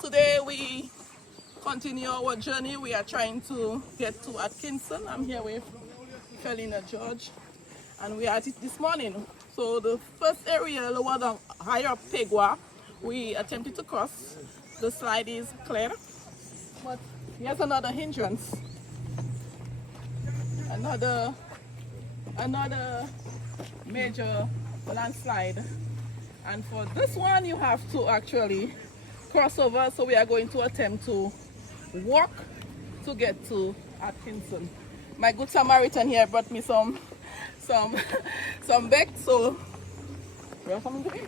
today we continue our journey. We are trying to get to Atkinson. I'm here with Felina George, and we are at it this morning. So the first area, lower down, higher up Pegua, we attempted to cross. The slide is clear, but here's another hindrance. Another major landslide. And for this one, you have to actually cross over. So we are going to attempt to walk to get to Atkinson. My good Samaritan here brought me some bait, so we are coming to eat.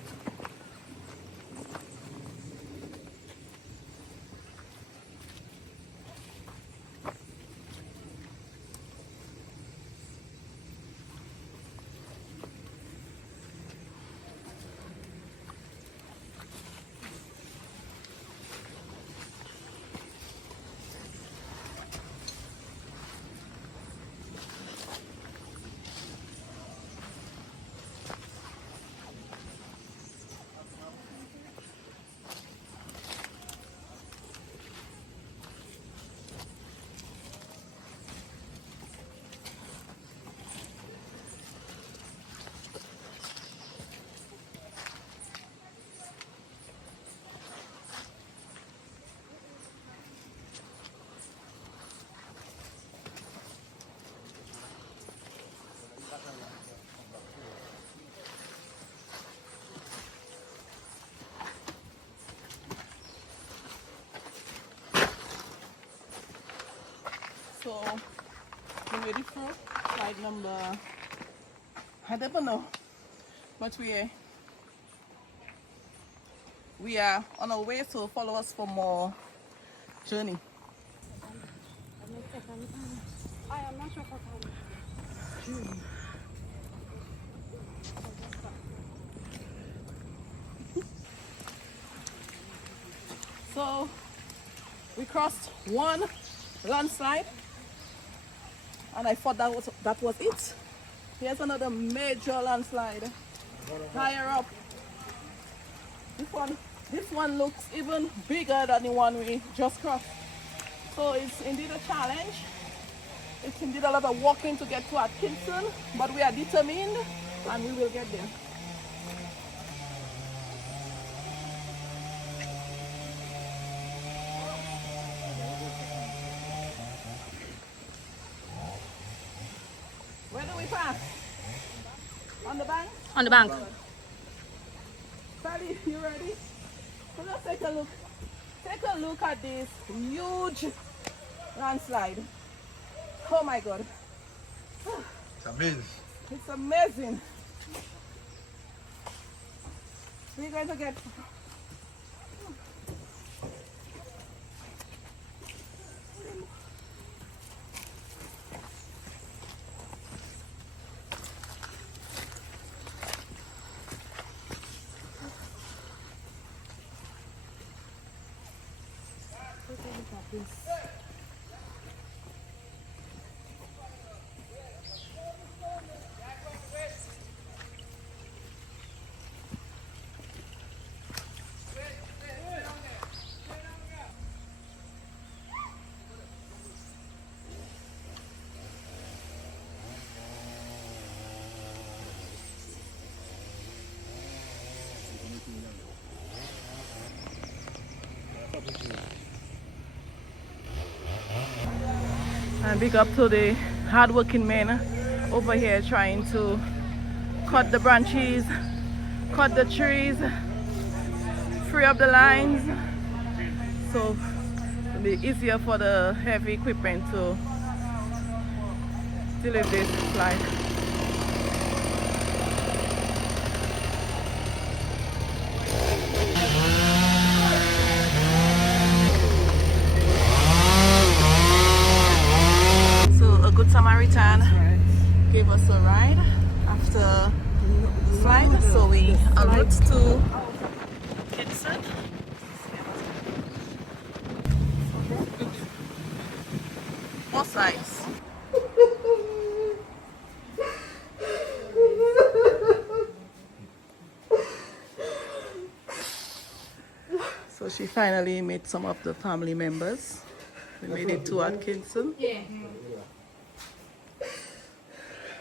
So we're ready for slide number, I don't know, but we are on our way, so follow us for more journey. I am not sure what So we crossed one landslide, and I thought that was it. Here's another major landslide higher up. This one looks even bigger than the one we just crossed. So it's indeed a challenge. It's indeed a lot of walking to get to Atkinson, but we are determined and we will get there. Where do we pass? On the bank? on the bank. Sally, you ready? So let's take a look. Take a look at this huge landslide. Oh my God. It's amazing. It's amazing. We're going to get... And big up to the hard-working men over here trying to cut the branches, cut the trees, free up the lines, so it'll be easier for the heavy equipment to deliver this slide. Samaritan gave us a ride after the slide, so we are en route to Atkinson. More slides. So she finally met some of the family members. We made it to Atkinson. Yeah.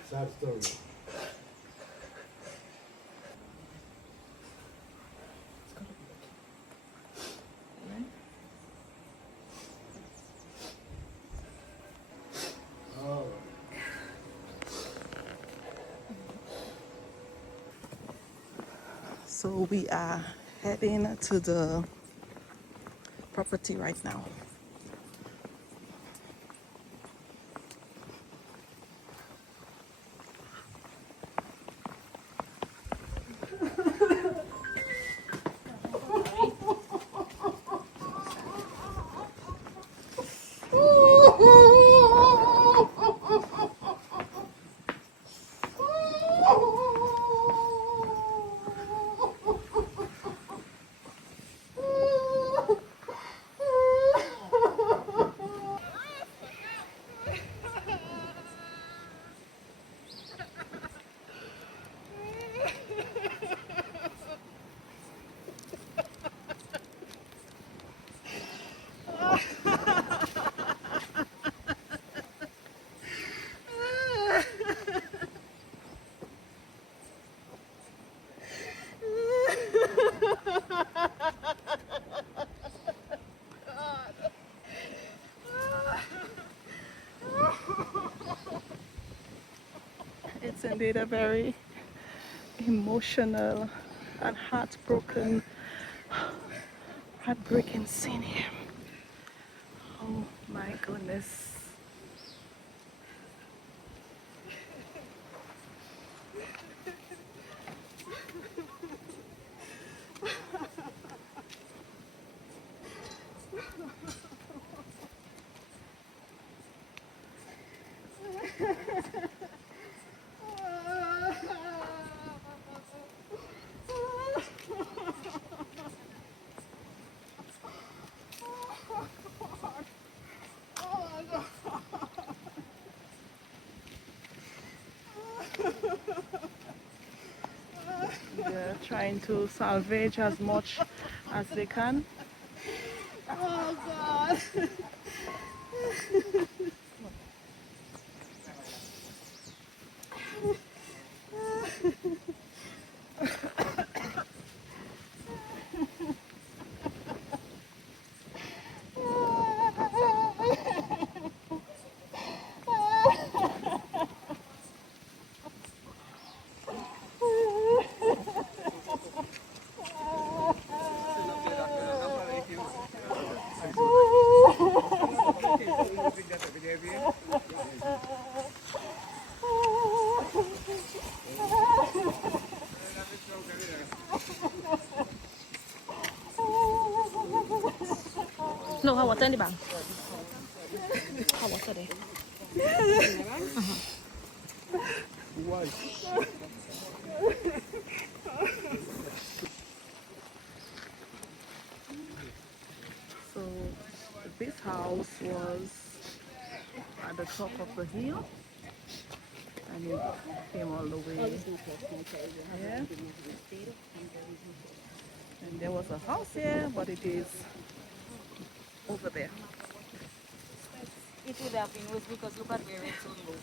Sad story. So we are heading to the property right now. It's indeed a very emotional and heartbreaking scene here. Oh my goodness. They're trying to salvage as much as they can. Oh God. No, how water in the bag? How water there? So this house was at the top of the hill and it came all the way here. And there was a house here, but it is over there. It would have been worse because look at where it's on go.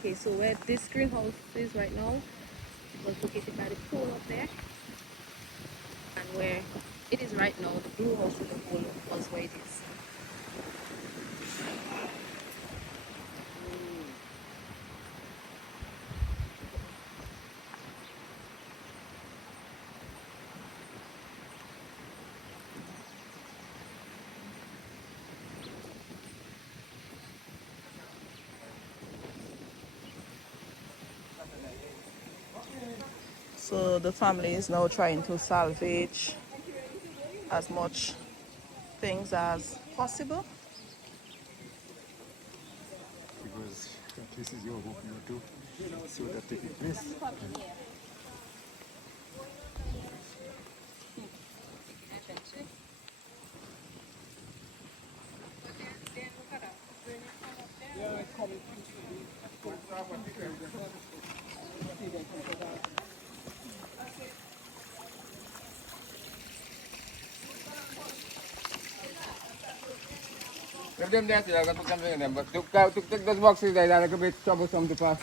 Okay, so where this greenhouse is right now, it was located by the pole up there. And where it is right now, the blue house with the pole was where it is. So the family is now trying to salvage as much things as possible. Because this is your hope now to see what that taking place. Leave them there till I got to something in them, but to take those boxes there, they're a bit troublesome to pass.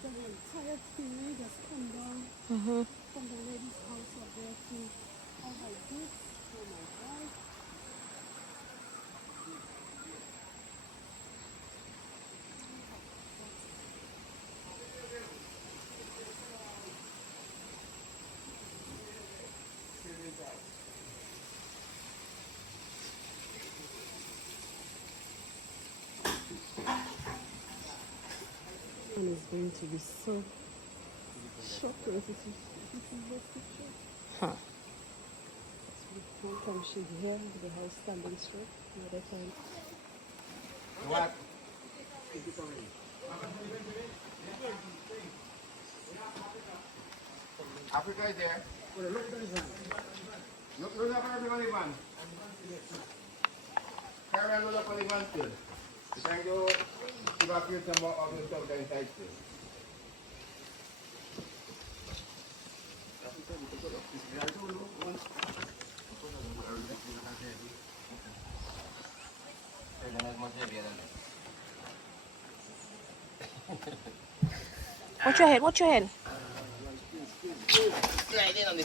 The entire thing just come down from the lady's house up there to all my goods. Oh my God. And it's going to be so shocking if this is the picture. Huh. One from she here, the house standing straight, the other time. What? Africa is there. Look up at everybody, man. Carry on, look up on the man still. You can go evacuate some more of the stuff that inside still. Watch your head, watch your head. Slide in on the